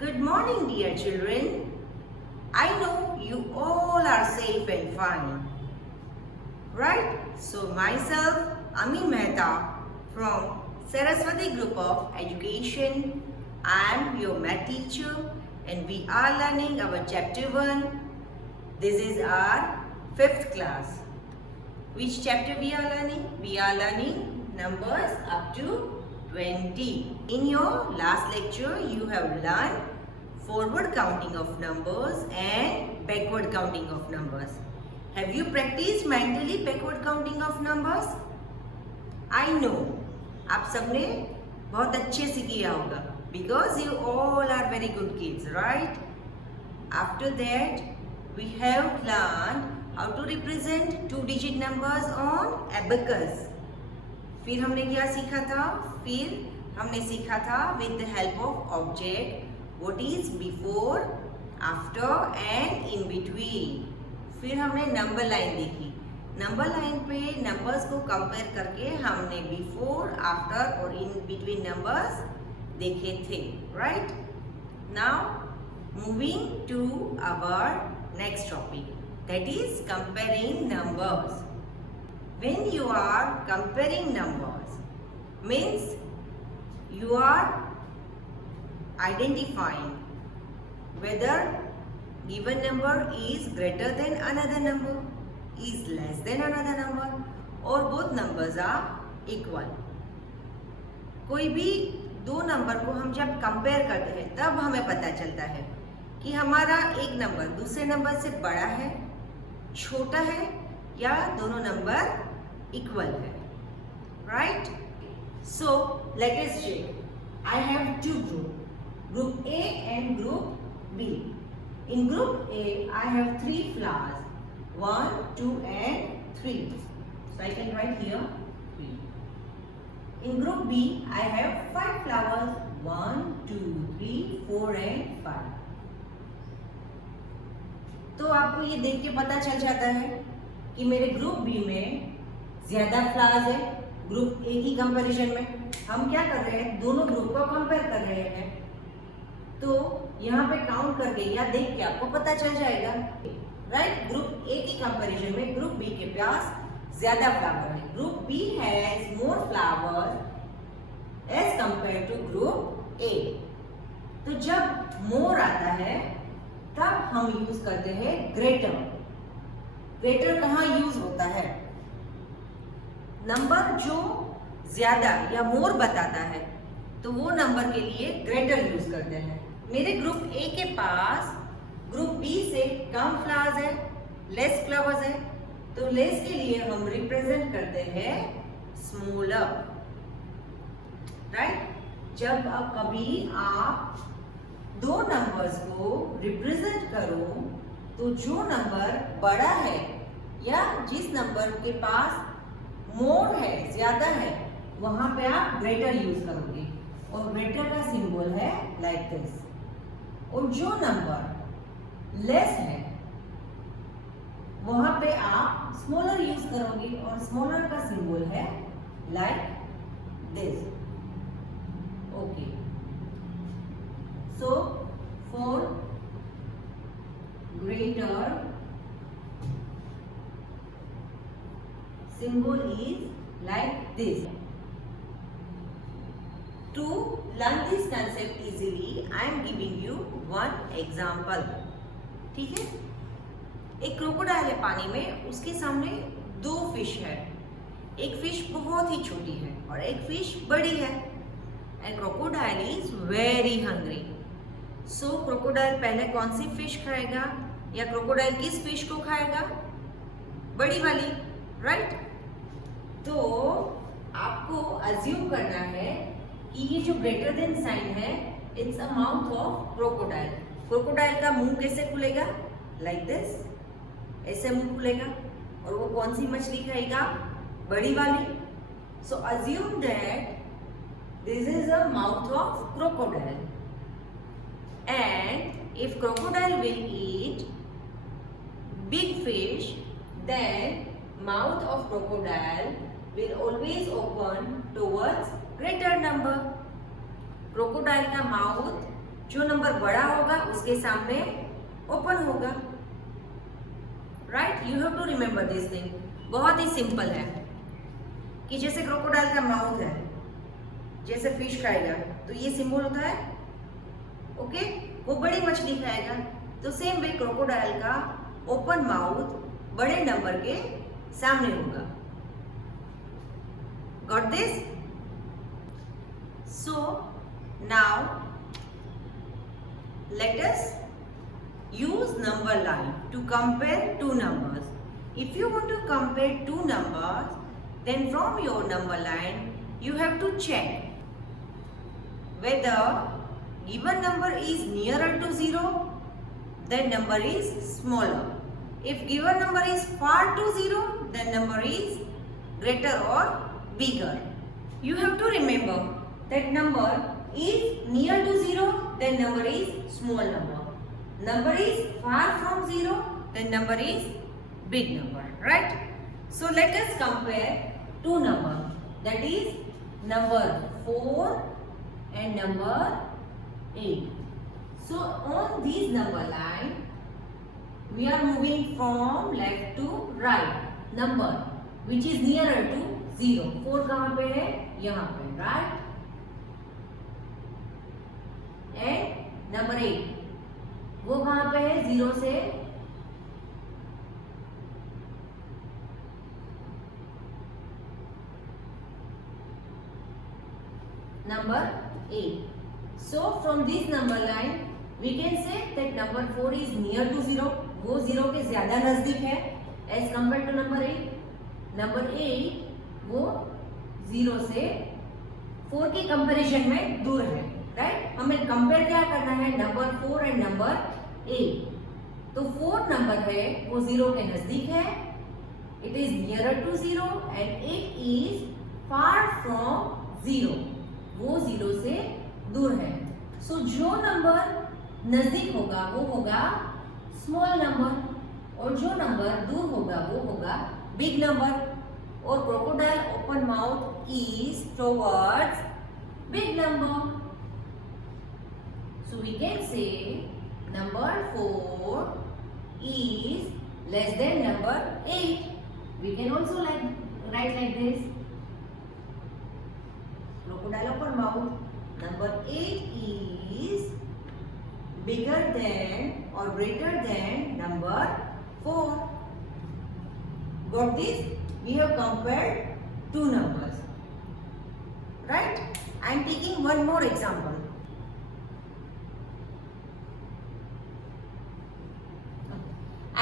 Good morning, dear children. I know you all are safe and fine, right? So myself, Ami Mehta from Saraswati Group of Education. I am your math teacher and we are learning our chapter 1. This is our 5th class. Which chapter we are learning? We are learning numbers up to 20. In your last lecture, you have learned forward counting of numbers and backward counting of numbers. Have you practiced mentally backward counting of numbers? I know आप सबने बहुत अच्छे से किया होगा because you all are very good kids, right? After that, we have learned how to represent two-digit numbers on abacus. फिर हमने क्या सीखा था? फिर हमने सीखा था with the help of object what is before, after and in between. फिर हमने नंबर लाइन देखी. नंबर लाइन पे नंबर्स को कंपेयर करके हमने बिफोर, आफ्टर और इन बिटवीन नंबर्स देखे थे, right? Now moving to our next topic, that is comparing numbers. When you are comparing numbers, means you are identifying whether given number is greater than another number, is less than another number, or both numbers are equal. कोई भी दो number को हम जब compare करते हैं तब हमें पता चलता है कि हमारा एक नंबर दूसरे नंबर से बड़ा है, छोटा है या दोनों नंबर इक्वल है, right? So let us check. I have to group A and group B. In group A I have 3 flowers, 1, 2 and 3. So I can write here 3. In group B I have 5 flowers, 1, 2, 3, 4 and 5. तो आपको ये देख के पता चल जाता है कि मेरे ग्रुप बी में ज्यादा फ्लावर्स है ग्रुप ए की कंपैरिजन में. हम क्या कर रहे हैं? दोनों ग्रुप को कंपेयर कर रहे हैं. तो यहाँ पे काउंट करके या देख के आपको पता चल जाएगा, राइट? ग्रुप ए की कंपैरिजन में ग्रुप बी के पास ज्यादा फ्लावर है. Group B has more flower as compare to group A. तो जब मोर आता है तब हम यूज करते हैं ग्रेटर. ग्रेटर कहाँ यूज होता है? नंबर जो ज्यादा या मोर बताता है तो वो नंबर के लिए ग्रेटर यूज करते हैं. मेरे ग्रुप ए के पास ग्रुप बी से कम फ्लावर्स है, लेस फ्लावर्स है, तो लेस के लिए हम रिप्रेजेंट करते हैं स्मॉलर, राइट? जब अब कभी आप दो नंबर्स को रिप्रेजेंट करो तो जो नंबर बड़ा है या जिस नंबर के पास मोर है, ज्यादा है, वहां पे आप ग्रेटर यूज करोगे और ग्रेटर का सिंबल है लाइक दिस. और जो नंबर लेस है वहां पे आप स्मॉलर यूज करोगे और स्मॉलर का सिंबल है like this. Okay, so for greater symbol is like this. To learn this concept easily, I am giving you one example. ठीक है? एक क्रोकोडाइल है पानी में, उसके सामने दो फिश है. एक फिश बहुत ही छोटी है और एक फिश बड़ी है. And crocodile is very hungry. So crocodile पहले कौन सी फिश खाएगा या क्रोकोडाइल किस फिश को खाएगा? बड़ी वाली, राइट? तो आपको अज्यूम करना है कि ये जो ग्रेटर देन साइन है it's a mouth of crocodile. Crocodile का मुंह कैसे खुलेगा? लाइक दिस, ऐसे मुंह खुलेगा. और वो कौन सी मछली खाएगा? बड़ी वाली. So assume that this is a mouth of crocodile, and if crocodile will eat big fish, then mouth of crocodile will always open towards greater number. Crocodile का माउथ जो नंबर बड़ा होगा उसके सामने ओपन होगा। Right, you have to remember this thing. बहुत ही simple है कि जैसे क्रोकोडाइल का माउथ है, जैसे फिश खाएगा तो ये सिंबल होता है, ओके, वो बड़ी मछली खाएगा, तो सेम वे क्रोकोडाइल का ओपन माउथ बड़े नंबर के सामने होगा। Got this? So now let us use number line to compare two numbers. If you want to compare two numbers, then from your number line you have to check whether given number is nearer to 0, then number is smaller. If given number is far to 0, then number is greater or bigger. You have to remember that number is near to 0, then number is small number. Number is far from 0, then number is big number. Right? So let us compare two numbers. That is number 4 and number 8. So on this number line, we are moving from left to right. Number which is nearer to 0. 4 कहाँ पे है? यहाँ पे. Right? And number 8 वो कहां पे है? 0 से number 8. So from this number line we can say that number 4 is near to 0. वो 0 के ज्यादा नजदीक है as compared to number 8. Number 8 वो 0 से 4 के कंपैरिजन में दूर है. राइट, हमें कंपेयर क्या करना है? Number 4 and number 8. तो 4 नंबर है वो 0 के नजदीक है, it is nearer to 0, and 8 is far from 0, वो 0 से दूर है. सो जो नंबर नजदीक होगा वो होगा स्मॉल नंबर, और जो नंबर दूर होगा वो होगा बिग नंबर. और crocodile open mouth is towards big number. So we can say number 4 is less than number 8. We can also write like this. Crocodile open mouth. Number 8 is bigger than or greater than number 4. Got this? We have compared two numbers. Right? I am taking one more example.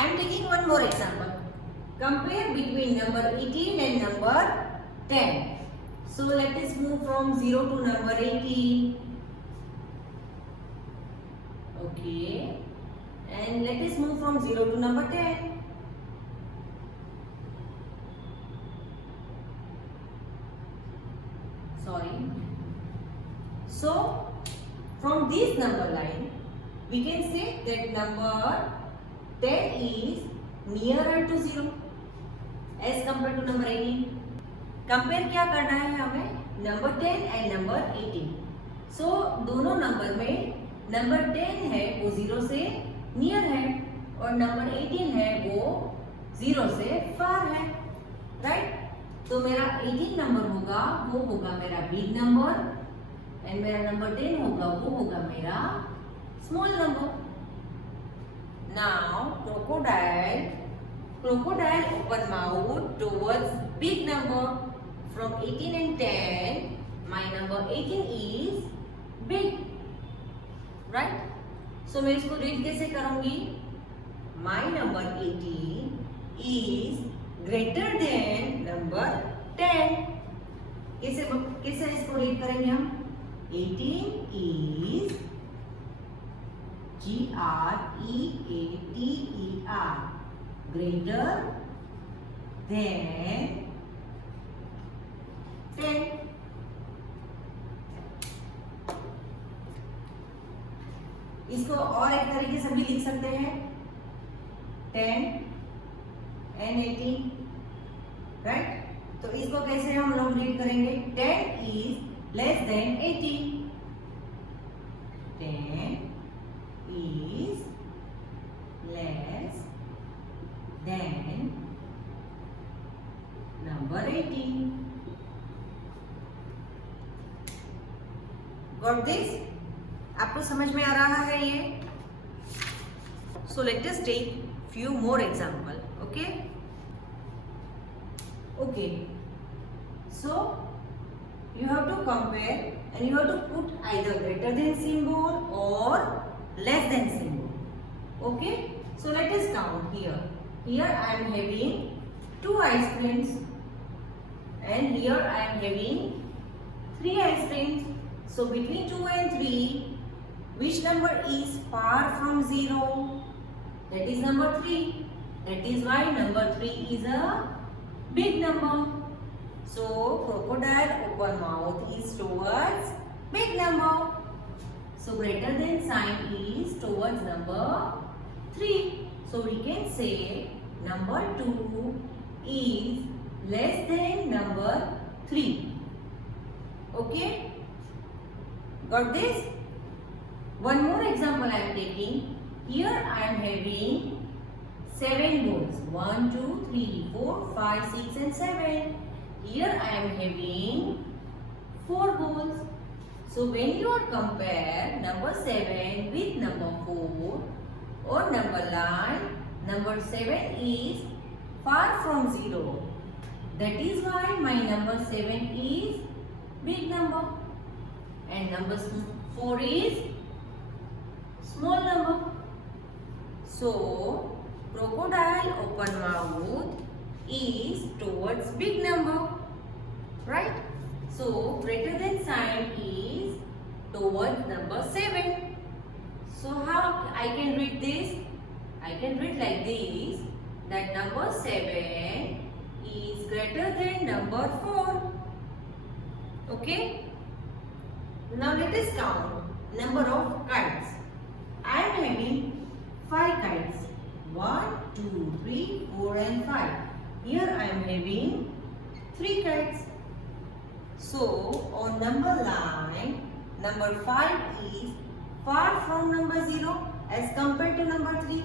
I am taking one more example. Compare between number 18 and number 10. So let us move from 0 to number 18. Okay. And let us move from 0 to number 10. Sorry. So from this number line, we can say that number 10 is nearer to 0 as compared to number 18. Compare क्या करना है हमें? Number 10 and number 18. सो दोनों number में number 10 है वो 0 से near है, और नंबर 18 है वो 0 से फार है. राइट? तो मेरा 18 नंबर होगा वो होगा मेरा बिग नंबर, एंड मेरा नंबर 10 होगा वो होगा मेरा small number. Now crocodile open mouth towards big number. From 18 and 10, my number 18 is big. Right? So मैं इसको रीड कैसे करूंगी? My number 18 is greater than number 10. कैसे इसको रीड करेंगे हम? 18 is greater greater than 10. इसको और एक तरीके से भी लिख सकते हैं 10 and 18, राइट? तो इसको कैसे हम लोग रीड करेंगे? 10 is less than 18. 10 got this? आपको समझ में आ रहा है ये? So let us take few more example. Okay, so you have to compare and you have to put either greater than symbol or less than symbol. Okay, so let us count here. Here I am having 2 ice creams and here I am having 3 ice creams. So between 2 and 3, which number is far from 0? That is number 3. That is why number 3 is a big number. So crocodile open mouth is towards big number. So greater than sign is towards number 3. So we can say number 2 is less than number 3. Okay? Got this? One more example I am taking. Here I am having 7 balls. 1, 2, 3, 4, 5, 6 and 7. Here I am having 4 balls. So when you compare number 7 with number 4 or number line, number 7 is far from 0. That is why my number 7 is big number and number 4 is small number. So crocodile open mouth is towards big number, right? So greater than sign is towards number 7. So how I can read this? I can read like this, that number 7 is greater than number 4. Okay? Now let us count number of kites. I am having 5 kites. 1, 2, 3, 4 and 5. Here I am having 3 kites. So on number line, number 5 is far from number 0 as compared to number 3.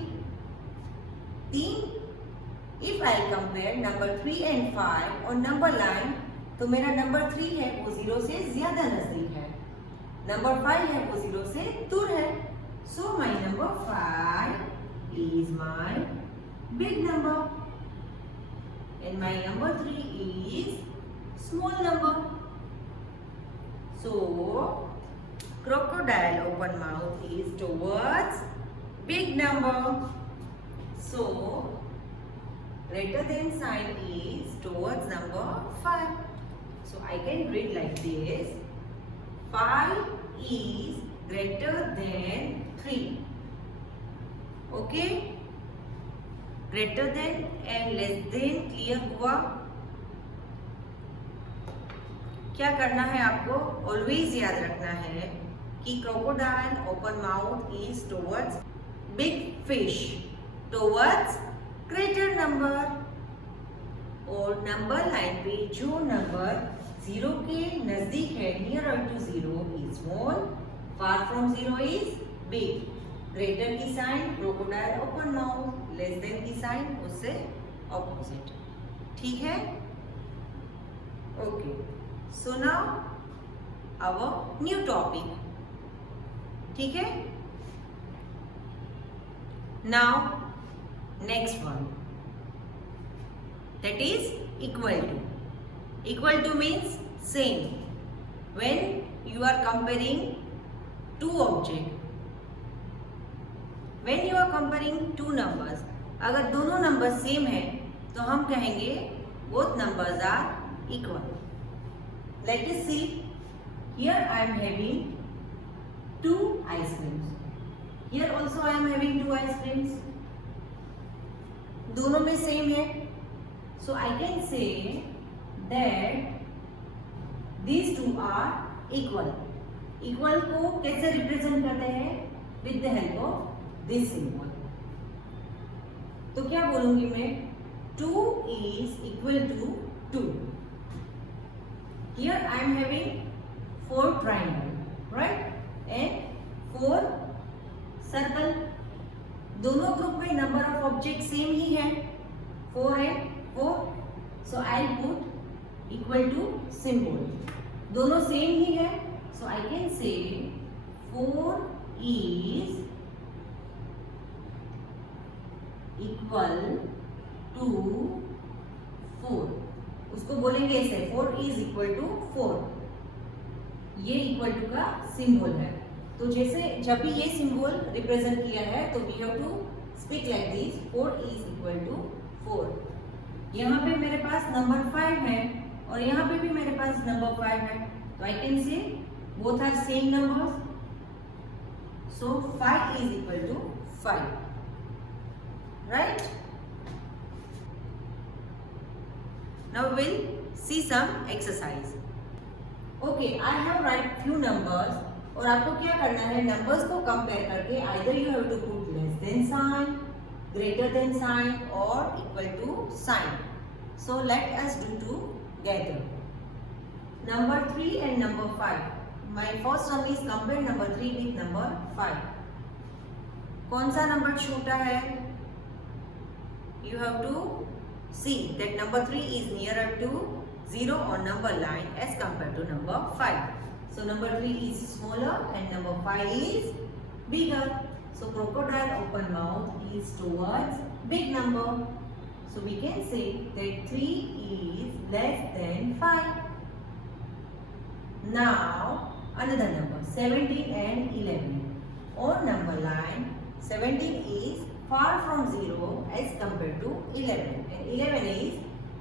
If I compare number 3 and 5 on number line, तो मेरा number 3 है वो 0 से ज़्यादा नज़दीक है. Number 5 है वो 0 से दूर है. So my number 5 is my big number and my number 3 is small number. So crocodile open mouth is towards big number. So greater than sign is towards number 5. So I can read like this. 5 is greater than 3. Okay? Greater than and less than clear हुआ? क्या करना है आपको? Always याद रखना है कि crocodile open mouth is towards big fish, towards greater number. और नंबर लाइन पे जो नंबर 0 के नजदीक है, nearer to 0 is small, far from 0 is big. Greater की sign crocodile open mouth, less than की साइन उससे opposite. ठीक है? Okay. So now our new topic. ठीक है? Now next one. That is equal to. Equal to means same. When you are comparing two objects, when you are comparing two numbers, अगर दोनों numbers same है तो हम कहेंगे both numbers are equal. Let us see. Here I am having 2 ice creams. Here also I am having 2 ice creams. दोनों में same है. So I can say that these two are equal. Equal को कैसे represent करते हैं? With the help of this symbol. तो क्या बोलूंगी मैं? 2 is equal to 2. Here I am having 4 triangle, right? And 4 circle. दोनों ग्रुप में number of objects same ही है. 4 and 4. So I'll put equal to symbol. दोनों सेम ही है So I can say 4 is equal to 4. उसको बोलेंगे ऐसे 4 is equal to 4. ये equal to का सिंबल है. तो जैसे जब भी ये सिंबल रिप्रेजेंट किया है तो we have to speak like this 4 is equal to 4. यहाँ पे मेरे पास नंबर 5 है और यहाँ पे भी मेरे पास नंबर 5 है. तो I can say both are same numbers. So 5 is equal to 5. Right? Now we will see some exercise. Okay, I have write few numbers. और आपको क्या करना है, नंबर्स को कंपेयर करके either you have to put less than sign, greater than sign or equal to sign. So let us do together. Number 3 and number 5. My first sum is compare number 3 with number 5. कौन सा number छोटा है? You have to see that number 3 is nearer to 0 on number line as compared to number 5. So number 3 is smaller and number 5 is bigger. So crocodile open mouth is towards big number. So we can say that 3 is less than 5. Now another number 17 and 11. On number line 17 is far from 0 as compared to 11 and 11 is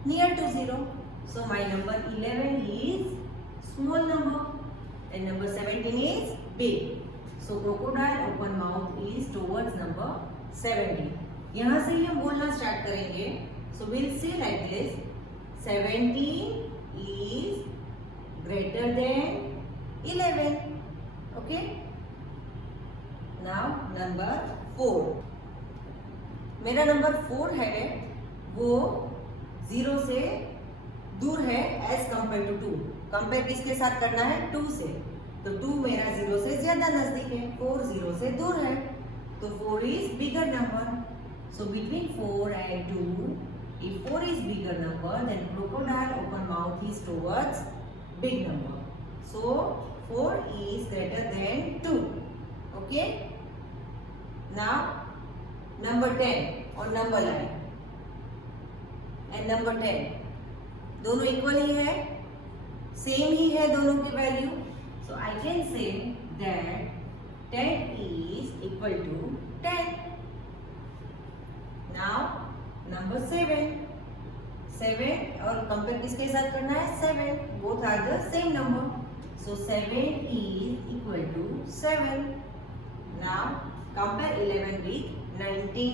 near to 0. So my number 11 is small number and number 17 is big. So crocodile open mouth is towards number 17. यहाँ से ही हम बोलना start करेंगे. So we'll say like this 17 is greater than 11. Okay. Now number 4. मेरा number 4 है वो 0 से दूर है एज कंपेयर टू 2. कंपेयर किसके साथ करना है? 2 से. तो 2 मेरा 0 से ज्यादा नजदीक है. 4 0 से दूर है. तो 4 is bigger number. So between 4 and 2, if 4 is bigger number, then crocodile open mouth is towards big number. So 4 is greater than 2. Okay. Now number 10 on number line and number 10 दोनों इक्वल ही है, same ही है दोनों की value. So I can say that 10 is equal to 10. Now number 7 और compare किसके साथ करना है? 7. Both are the same number. So 7 is equal to 7. Now compare 11 with 19.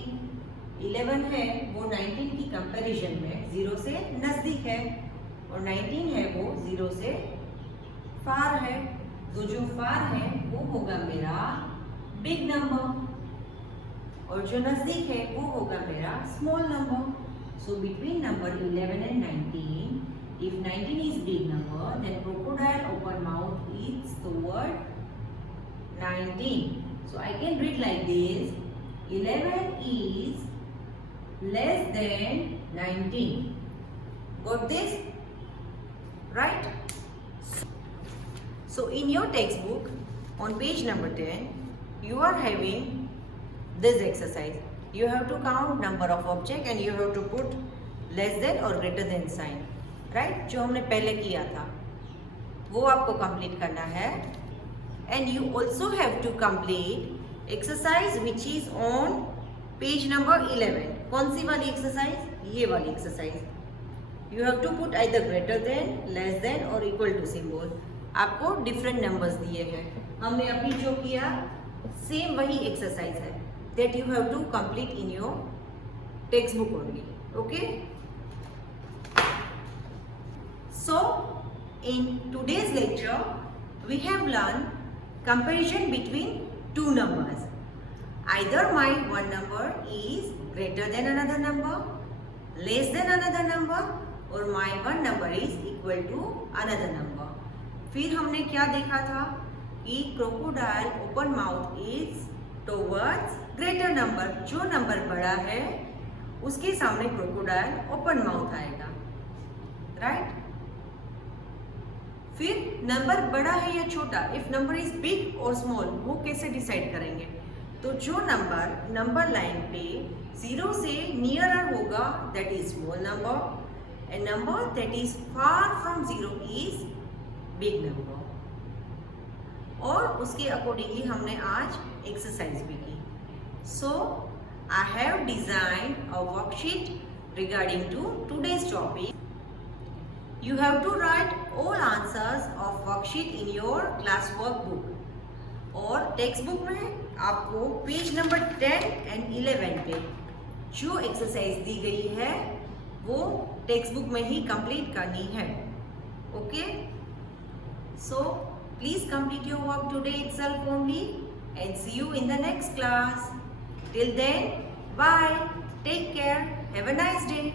11 है वो 19 की कंपैरिजन में 0 से नजदीक है और 19 है वो 0 से फार है. तो जो फार है वो होगा मेरा बिग नंबर और जो नजदीक है वो होगा मेरा small number. So between number 11 and 19, if 19 is big number, then crocodile open mouth is toward 19. So I can read like this: 11 is less than 19. Got this? Right? So in your textbook on page number 10 you are having this exercise. You have to count number of object and you have to put less than or greater than sign. Right? जो हमने पहले किया था वो आपको complete करना है. And you also have to complete exercise which is on page number 11. कौन सी वाली एक्सरसाइज? ये वाली exercise. You have to put either greater than, less than और इक्वल टू सिंबल. आपको डिफरेंट नंबर्स दिए हैं. हमने अभी जो किया सेम वही एक्सरसाइज है that you have to complete in your text book only. Okay. So in today's lecture we have learn comparison between two numbers. Either my one number is greater than another number, less than another number, or my one number is equal to another number. फिर हमने क्या देखा था कि crocodile open mouth is towards greater number. जो number बड़ा है उसके सामने crocodile open mouth आएगा. Right? फिर नंबर बड़ा है या छोटा, इफ नंबर इज बिग और स्मॉल, वो कैसे डिसाइड करेंगे? तो जो नंबर लाइन पे 0 से नियरर होगा that is small number, and number that is far from 0 is big number. और उसके अकॉर्डिंगली हमने आज एक्सरसाइज भी की। So I have design a worksheet regarding to today's topic. You have to write all answers of worksheet in your class workbook. और text book में आपको page number 10 and 11 पे जो एक्सरसाइज दी गई है वो टेक्स्ट बुक में ही कंप्लीट करनी है। Okay, so please complete your work today itself only and see you in the next class. Till then, bye, take care, have a nice day.